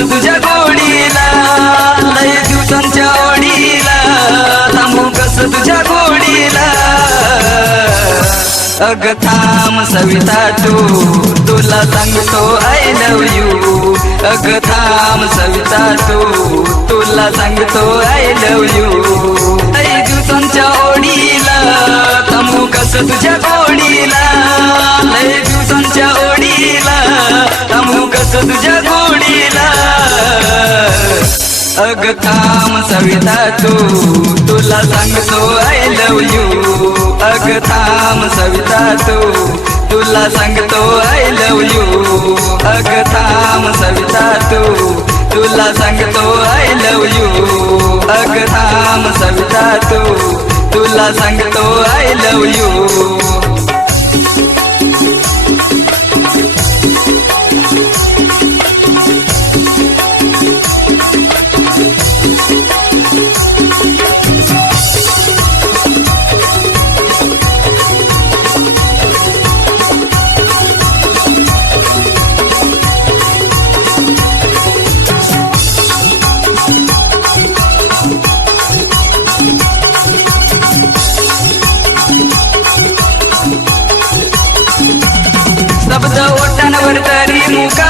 तुझ्या गोडीला, लय दिवसांच्या ओढीला थांबू कस तुझ्या गोडीला. अग थांब सविता तुला सांगतो आय लव यू. अग थांब सविता तुला सांगतो आय लव यू. लय दिवसांच्या ओढीला थांबू कस तुझ्या गोडीला, लय दिवसांच्या ओढीला थांबू कस तुझ्या गोडीला. अग थांब सविता तुला सांगतो आय लव यू. अग थांब सविता तुला सांगतो आय लव यू. अग थांब सविता तुला सांगतो आय लव यू. अग थांब सविता तुला सांगतो आय लव यू. शब्द ओठांवर तरी मुका,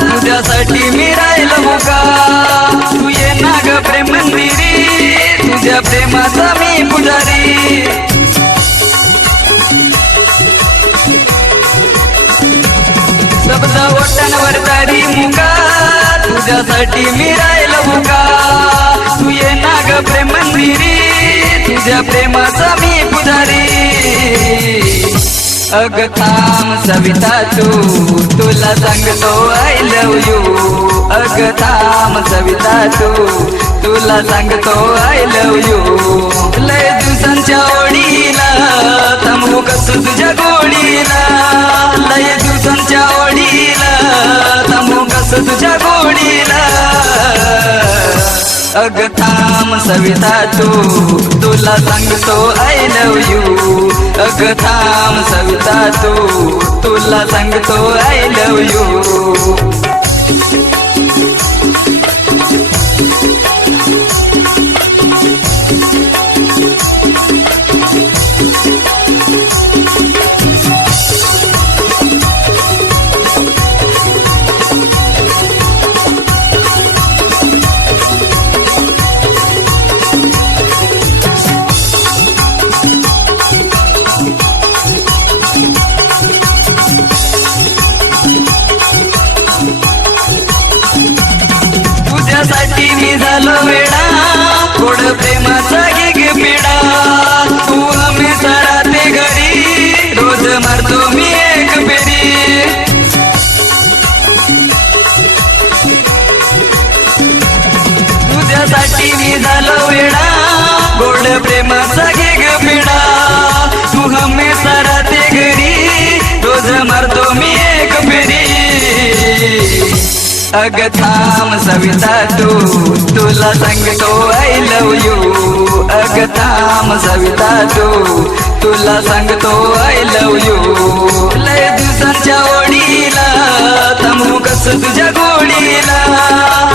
तुझ्यासाठी मी राहिलो मुका. तू ये ना ग प्रेम मंदिरी, तुझ्या प्रेमाचा मी पुजारी. शब्द ओठांवर तरी मुका, तुझ्यासाठी मी राहिलो मुका. तू ये ना ग प्रेम मंदिरी, तुझ्या प्रेमाचा मी पुजारी. अग थांब सविता तुला सांगतो आय लव यू. अग थांब सविता तुला सांगतो आय लव यू. लय दिवसांच्या ओढीला थांबू कस तुझ्या गोडीला, लय दिवसांच्या ओढीला थांबू कस तुझ्या गोडीला. अग थांब सविता तुला सांगतो आय लव यू. अग थांब सविता तुला सांगतो आय लव यू. तुझ्यासाठी मी झालो वेडा, गोड प्रेमाचा गिग पिडा. तू हमेशा राहते घरी, रोज मारतो मी एक फेरी. तुझ्यासाठी मी झालो वेडा, गोड प्रेमाचा गिग पिडा. तू हमेशा राहते घरी, रोज मारतो मी एक फेरी. अग थांब सविता तुला सांगतो आय लव यू. अग थांब सविता तुला सांगतो आय लव यू. लय दिवसांच्या ओढीला थांबू कस तुझ्या गोडीला,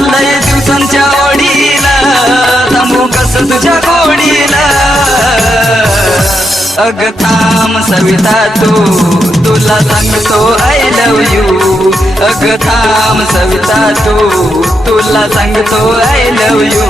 लय दिवसांच्या ओढीला थांबू कस तुझ्या गोडीला. अग थांब सविता तुला सांगतो आय लव यू. अग थांब सविता तुला सांगतो आय लव यू.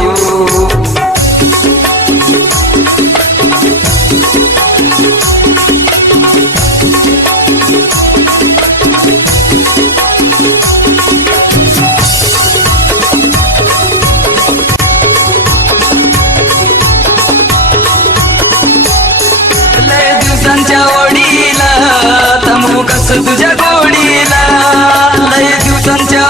लय दिवसांच्या ओढीला थांबू कस तुझ्या गोडीला, लय दिवसांच्या